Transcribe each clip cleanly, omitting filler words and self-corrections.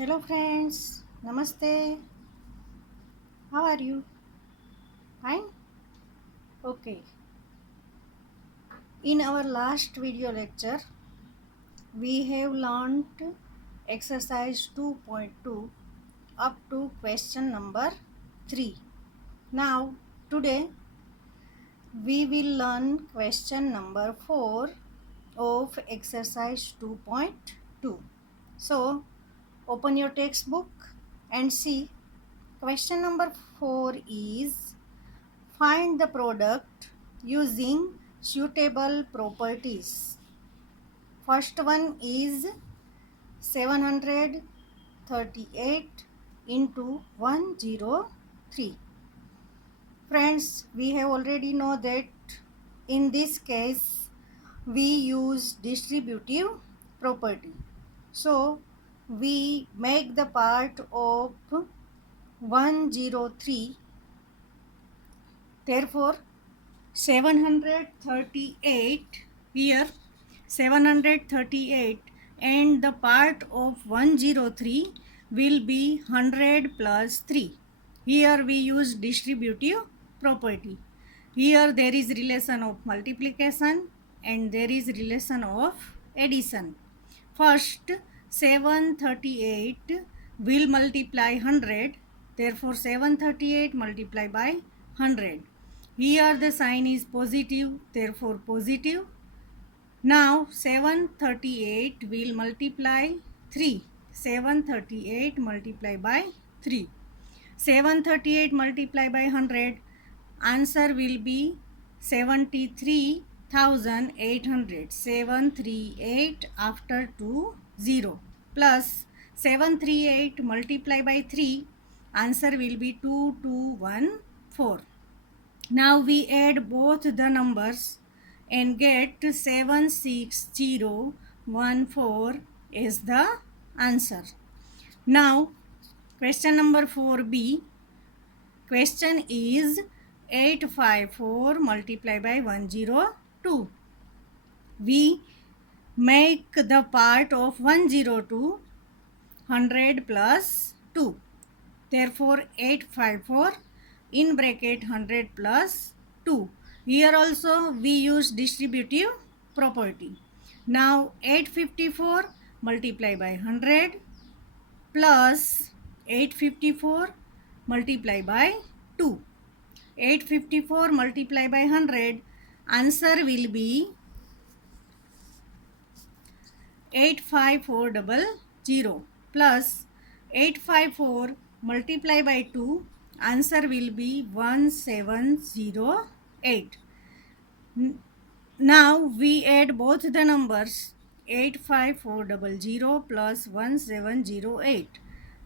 Hello friends, Namaste. How are you? Fine? Okay. In our last video lecture, we have learned exercise 2.2 up to question number 3. Now, today we will learn question number 4 of exercise 2.2. So, open your textbook and see. Question number 4 is find the product using suitable properties. First one is 738 into 103. Friends, we have already know that in this case we use distributive property. So we make the part of 103. Therefore 738 here 738 and the part of 103 will be 100 plus 3. Here we use distributive property. Here there is relation of multiplication and there is relation of addition. First 738 will multiply 100, therefore 738 multiply by 100. Here the sign is positive, therefore positive. Now 738 will multiply 3. 738 multiply by 3. 738 multiply by 100. Answer will be 73,800. 738 after 2 0 plus 738 multiply by 3. Answer will be 2214. Now we add both the numbers and get 76014 is the answer. Now question number 4b. Question is 854 multiplied by 102. We make the part of 102 100 plus 2. Therefore 854 in bracket 100 plus 2. Here also we use distributive property. Now 854 multiply by 100 plus 854 multiply by 2. 854 multiply by 100. Answer will be 85400 plus 854 multiply by 2. Answer will be 1708. Now we add both the numbers 85400 plus 1708.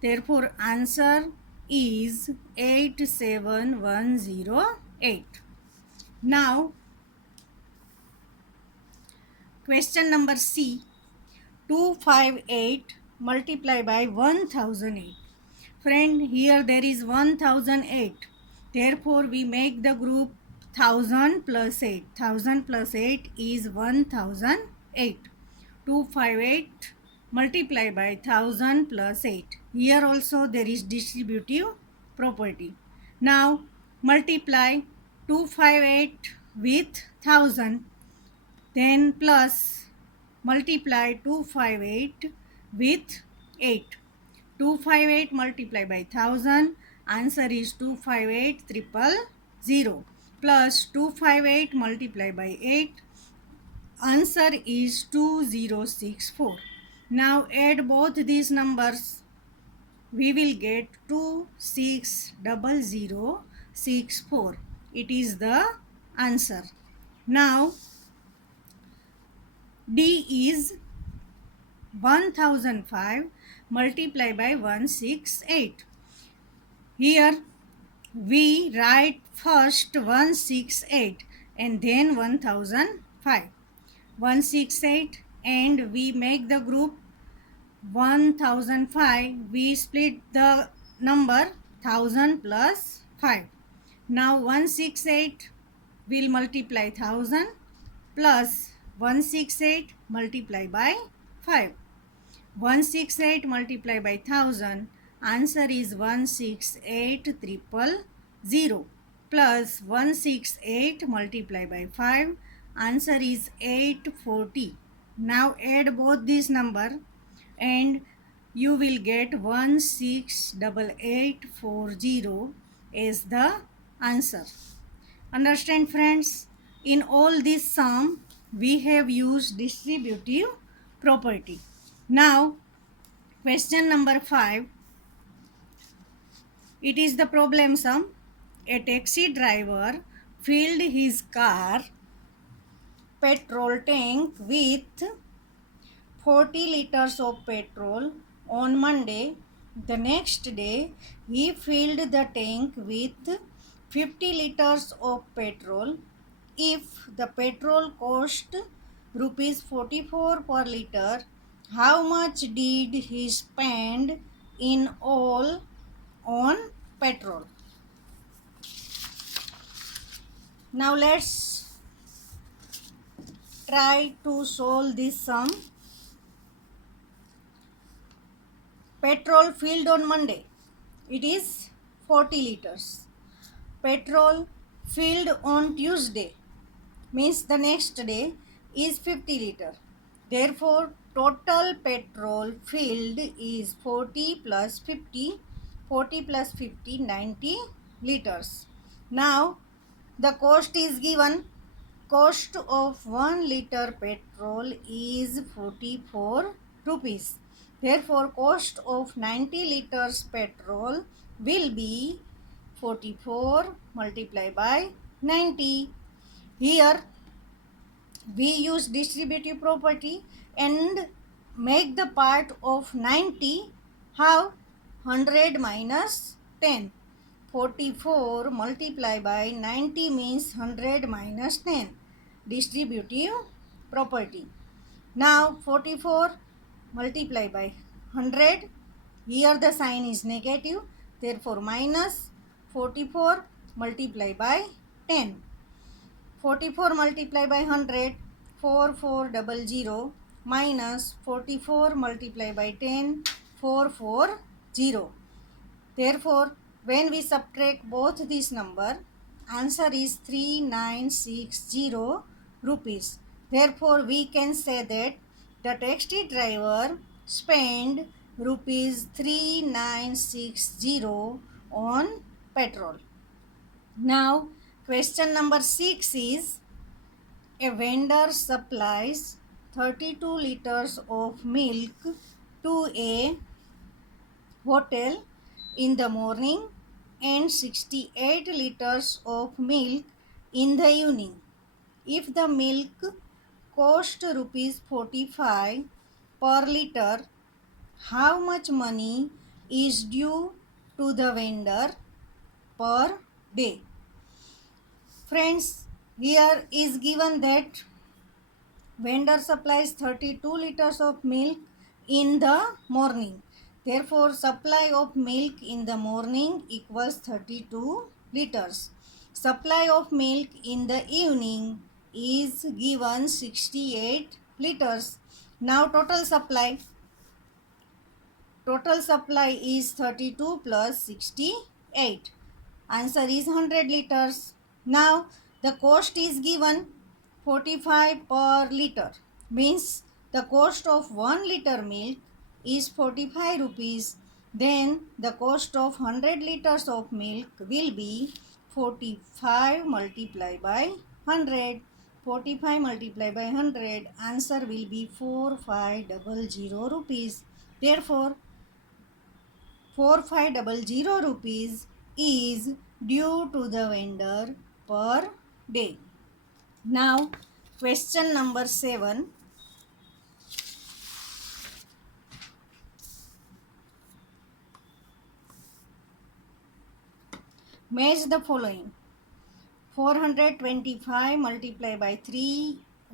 Therefore answer is 87108. Now question number C. 258 multiply by 1008. Friend, here there is 1008. Therefore we make the group 1000 plus 8. 1000 plus 8 is 1008. 258 multiply by 1000 plus 8. Here also there is distributive property. Now multiply 258 with 1000, then plus multiply 258 with 8. 258 multiply by 1000. Answer is 258000 plus 258 multiply by 8. Answer is 2064. Now add both these numbers. We will get 260064. It is the answer. Now D is 1005 multiply by 168. Here we write first 168 and then 1005. 168 and we make the group 1005. We split the number 1000 plus 5. Now 168 will multiply 1000 plus 168 multiply by 5. 168 multiplied by 1000, answer is 168,000 plus 168 multiplied by 5, answer is 840. Now add both these number and you will get 168840 as the answer. Understand friends? In all this sum, we have used distributive property. Now, question number 5. It is the problem sum. A taxi driver filled his car petrol tank with 40 liters of petrol on Monday. The next day, he filled the tank with 50 liters of petrol. If the petrol cost rupees 44 per liter, how much did he spend in all on petrol? Now let's try to solve this sum. Petrol filled on Monday, it is 40 liters. Petrol filled on Tuesday, means the next day, is 50 liter. Therefore, total petrol filled is 40 plus 50. 40 plus 50, 90 liters. Now, the cost is given. Cost of 1 liter petrol is 44 rupees. Therefore, cost of 90 liters petrol will be 44 multiplied by 90. Here, we use distributive property and make the part of 90 how 100 minus 10. 44 multiplied by 90 means 100 minus 10. Distributive property. Now 44 multiplied by 100. Here the sign is negative. Therefore minus 44 multiplied by 10. 44 multiplied by 100, 4400 minus 44 multiplied by 10, 440. Therefore, when we subtract both these number, answer is 3960 rupees. Therefore, we can say that the taxi driver spent rupees 3960 on petrol. Now, question number 6 is, a vendor supplies 32 liters of milk to a hotel in the morning and 68 liters of milk in the evening. If the milk cost rupees 45 per liter, how much money is due to the vendor per day? Friends, here is given that vendor supplies 32 liters of milk in the morning. Therefore, supply of milk in the morning equals 32 liters. Supply of milk in the evening is given 68 liters. Now total supply. Total supply is 32 plus 68. Answer is 100 liters. Now the cost is given 45 per liter. Means the cost of 1 liter milk is 45 rupees. Then the cost of 100 liters of milk will be 45 multiplied by 100. 45 multiplied by 100. Answer will be 4500 rupees. Therefore, 4500 rupees is due to the vendor per day. Now, question number 7. Match the following. 425 multiplied by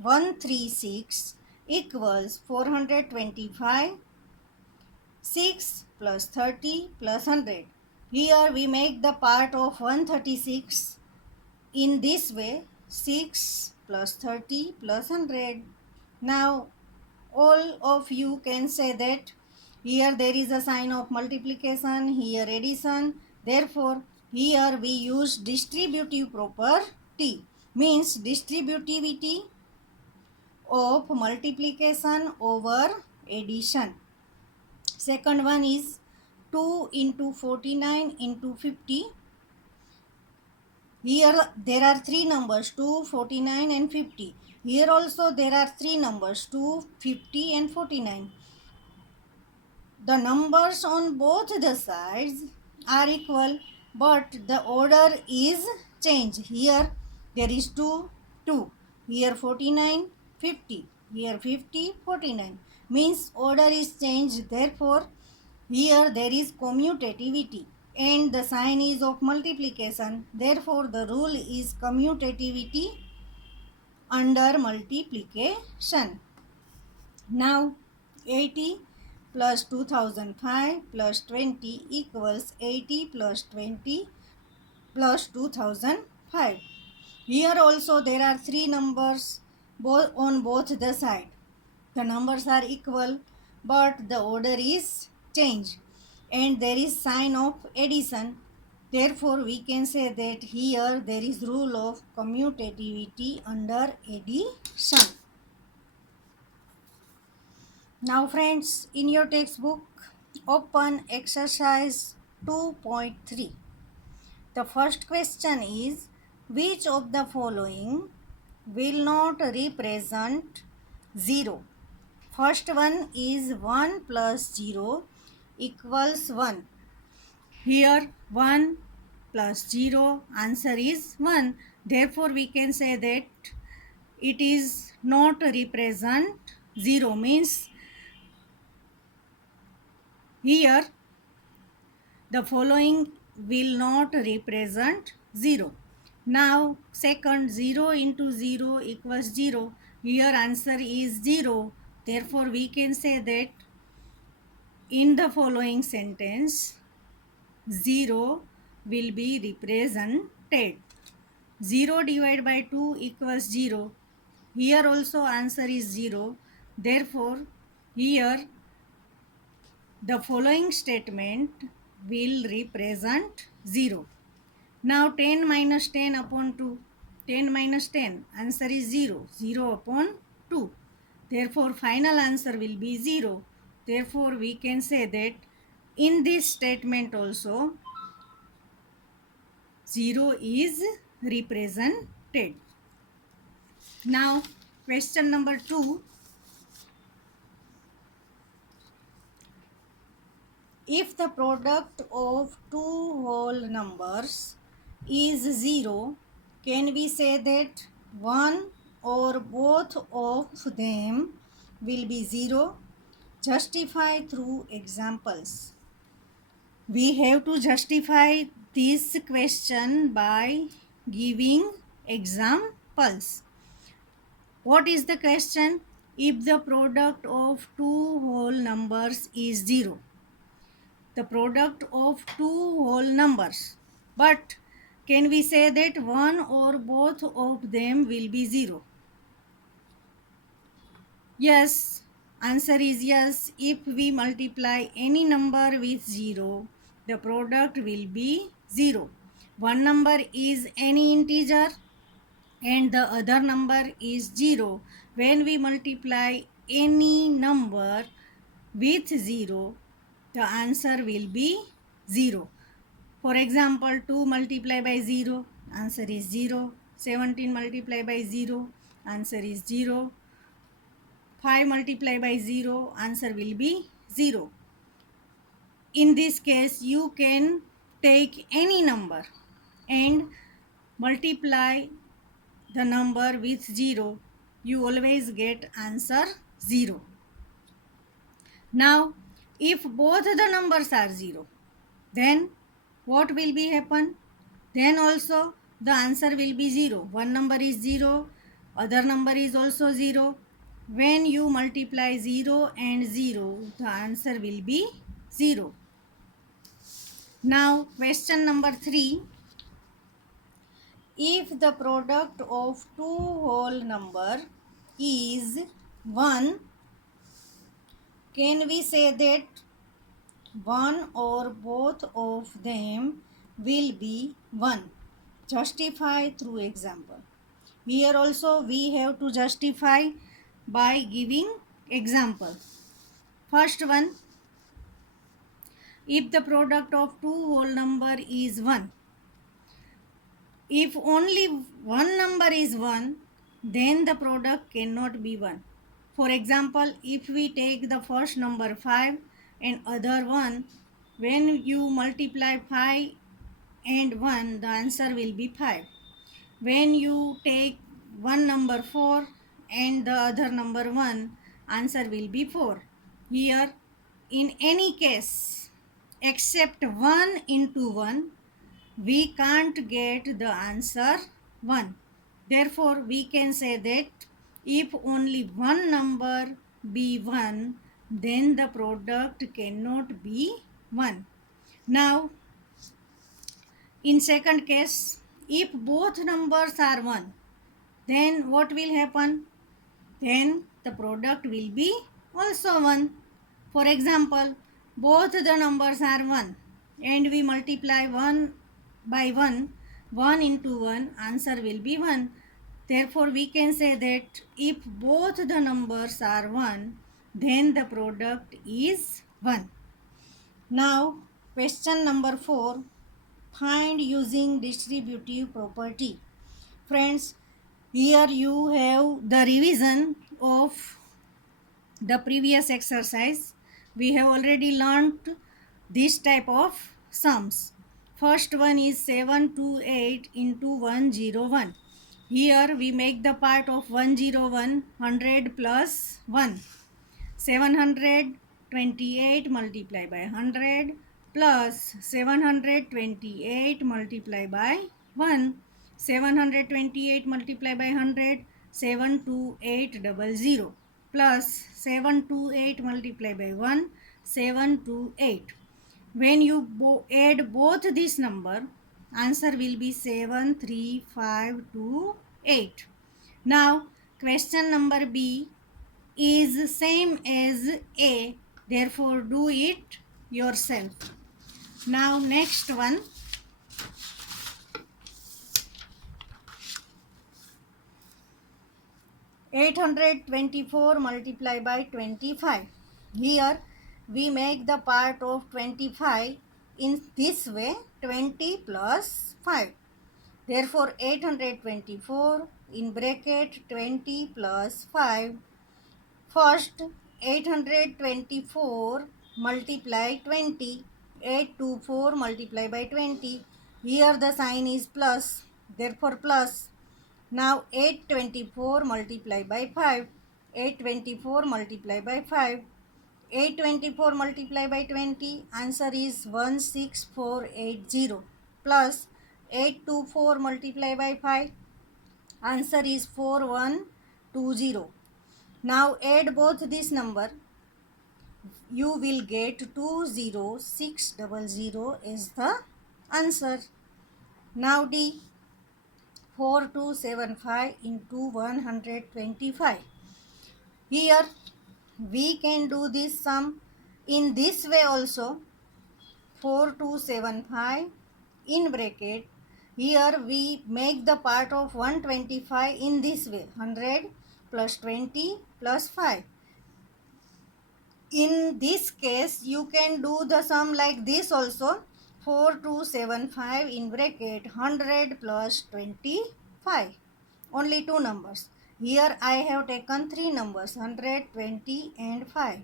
136 equals 425. 6 plus 30 plus 100. Here we make the part of 136 in this way. 6 plus 30 plus 100. Now all of you can say that here there is a sign of multiplication, here addition. Therefore, here we use distributive property, means distributivity of multiplication over addition. Second one is 2 into 49 into 50. Here there are three numbers 2, 49 and 50. Here also there are three numbers 2, 50 and 49. The numbers on both the sides are equal, but the order is changed. Here there is 2, 2. Here 49, 50. Here 50, 49. Means order is changed. Therefore, here there is commutativity and the sign is of multiplication. Therefore, the rule is commutativity under multiplication. Now, 80 plus 2005 plus 20 equals 80 plus 20 plus 2005. Here also there are three numbers both on both the side. The numbers are equal, but the order is changed and there is sign of addition. Therefore, we can say that here there is rule of commutativity under addition. Now friends, in your textbook, open exercise 2.3. The first question is, which of the following will not represent 0? First one is 1 plus 0 equals 1. Here 1 plus 0, answer is 1. Therefore, we can say that it is not represent 0, means here the following will not represent 0. Now second, 0 into 0 equals 0. Here answer is 0. Therefore, we can say that in the following sentence 0 will be represented. 0 divided by 2 equals 0. Here also answer is 0. Therefore, here the following statement will represent 0. Now 10 minus 10 upon 2. 10 minus 10, answer is 0. 0 upon 2. Therefore, final answer will be 0. Therefore, we can say that in this statement also 0 is represented. Now, question number 2. If the product of two whole numbers is 0, can we say that one or both of them will be 0? Justify through examples. We have to justify this question by giving examples. What is the question? If the product of two whole numbers is 0. The product of two whole numbers. But can we say that one or both of them will be 0? Yes, answer is yes. If we multiply any number with 0, the product will be 0. One number is any integer and the other number is 0. When we multiply any number with 0, the answer will be 0. For example, 2 multiplied by 0, answer is 0. 17 multiplied by 0, answer is 0. 5 multiplied by 0, answer will be 0. In this case, you can take any number and multiply the number with 0. You always get answer 0. Now, if both the numbers are 0, then what will be happen? Then also the answer will be 0. One number is 0, other number is also 0. When you multiply 0 and 0, the answer will be 0. Now question number 3. If the product of two whole number is 1, Can we say that one or both of them will be 1? Justify through example. Here also we have to justify by giving example. First one, if the product of two whole number is 1, if only one number is 1, then the product cannot be 1. For example, if we take the first number 5 and other one, when you multiply 5 and 1, the answer will be 5. When you take one number 4 and the other number 1, answer will be 4. Here, in any case, except 1 into 1, we can't get the answer 1. Therefore, we can say that if only one number be 1, then the product cannot be 1. Now, in second case, if both numbers are 1, then what will happen? Then the product will be also 1. For example, both the numbers are 1 and we multiply 1 by 1, 1 into 1, answer will be 1. Therefore, we can say that if both the numbers are 1, then the product is 1. Now, question number 4, find using distributive property. Friends, here you have the revision of the previous exercise. We have already learnt this type of sums. First one is 728 into 101. Here we make the part of 101 100 plus 1. 728 multiplied by 100 plus 728 multiplied by 1. 728 multiplied by 100, 72800 plus 728 multiplied by 1, 728. When you add both this number, answer will be 73528. Now, question number B is same as A, therefore do it yourself. Now, next one, 824 multiplied by 25. Here we make the part of 25 in this way, 20 plus 5. Therefore 824 in bracket 20 plus 5. First 824 multiply 20. 824 multiplied by 20. Here the sign is plus, therefore plus. Now 824 multiplied by 5. 824 multiplied by 5. 824 multiplied by 20. Answer is 16480. Plus 824 multiplied by 5. Answer is 4120. Now add both this number. You will get 20600 is the answer. Now D. 4275 into 125. Here we can do this sum in this way also. 4275 in bracket. Here we make the part of 125 in this way. 100 plus 20 plus 5. In this case, you can do the sum like this also. 4275 in bracket 100 plus 25. Only two numbers. Here I have taken three numbers, 120 and 5.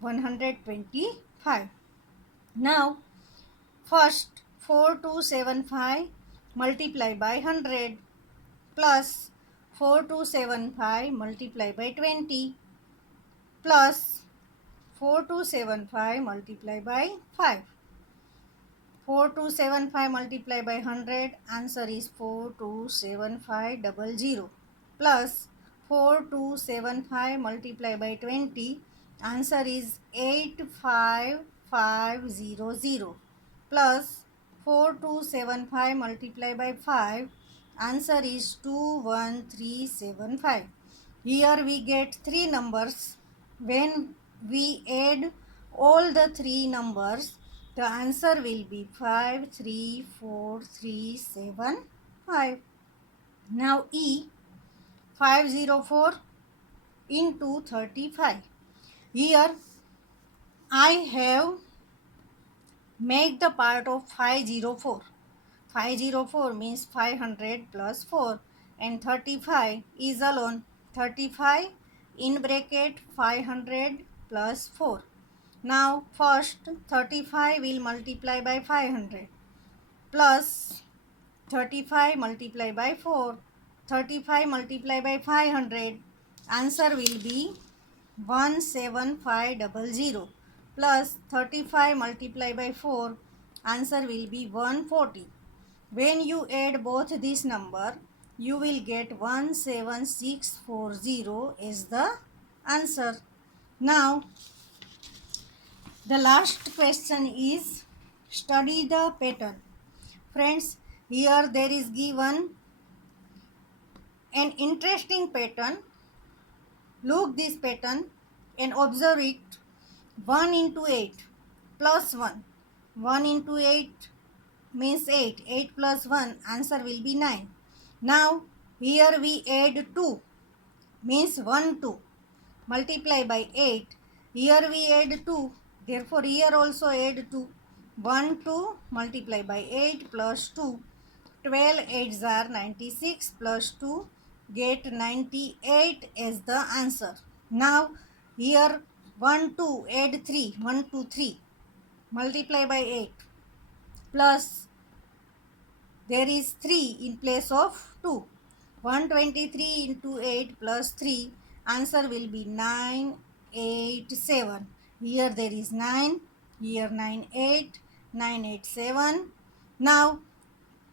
125. Now, first 4275 multiply by 100 plus 4275 multiply by 20 plus 4275 multiply by 5. 4275 multiply by 100, answer is 427,500 plus 4275 multiply by 20, answer is 85500 plus 4275 multiply by 5, answer is 21375. Here we get three numbers. When we add all the three numbers, the answer will be 5, 3, 4, 3, 7, 5. Now E 504 into 35. Here I have made the part of 504. 504 means 500 plus 4 and 35 is alone 35 in bracket 500 plus 4. Now first 35 will multiply by 500 plus 35 multiply by 4. 35 multiply by 500. Answer will be 17500 plus 35 multiply by 4. Answer will be 140. When you add both this number, you will get 17640 is the answer. Now, the last question is study the pattern. Friends, here there is given an interesting pattern. Look this pattern and observe it. 1 into 8 plus 1. 1 into 8 means 8. 8 plus 1, answer will be 9. Now, here we add 2 means 1, 2. Multiply by 8. Here we add 2. Therefore, here also add 2. 1, 2 multiply by 8 plus 2. 12 8s are 96 plus 2 get 98 as the answer. Now here 1 2 add 3 1 2 3 multiply by 8 plus there is 3 in place of 2. 123 into 8 plus 3 answer will be 987. Here there is 9, here 9 8, 9 8 7. Now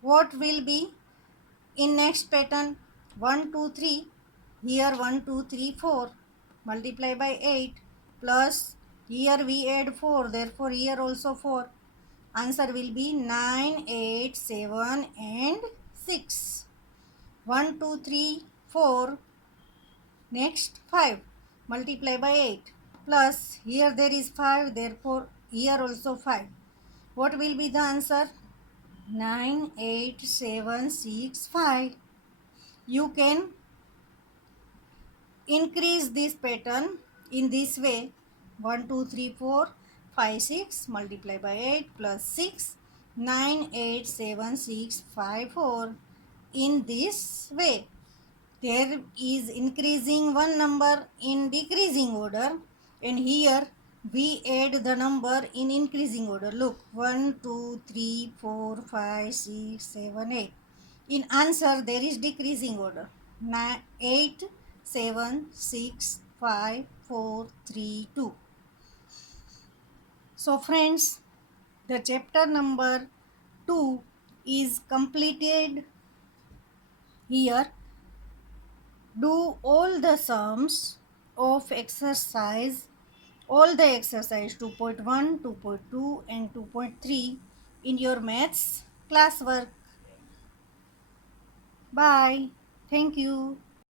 what will be in next pattern? 1 2 3. Here 1 2 3 4 multiply by 8 plus here we add 4, therefore here also 4. Answer will be 9 8 7 and 6. 1 2 3 4. Next 5 multiply by 8 plus here there is 5, therefore here also 5. What will be the answer? 9 8 7 6 5. You can increase this pattern in this way. 1 2 3 4 5 6 multiply by 8 plus 6 9 8 7 6 5 4. In this way there is increasing one number in decreasing order, and here we add the number in increasing order. Look, 1 2 3 4 5 6 7 8. In answer there is decreasing order. 8 7 6 5 4 3 2. So friends, the chapter number 2 is completed here. Do all the sums of exercise, all the exercise 2.1, 2.2 and 2.3 in your maths classwork. Bye. Thank you.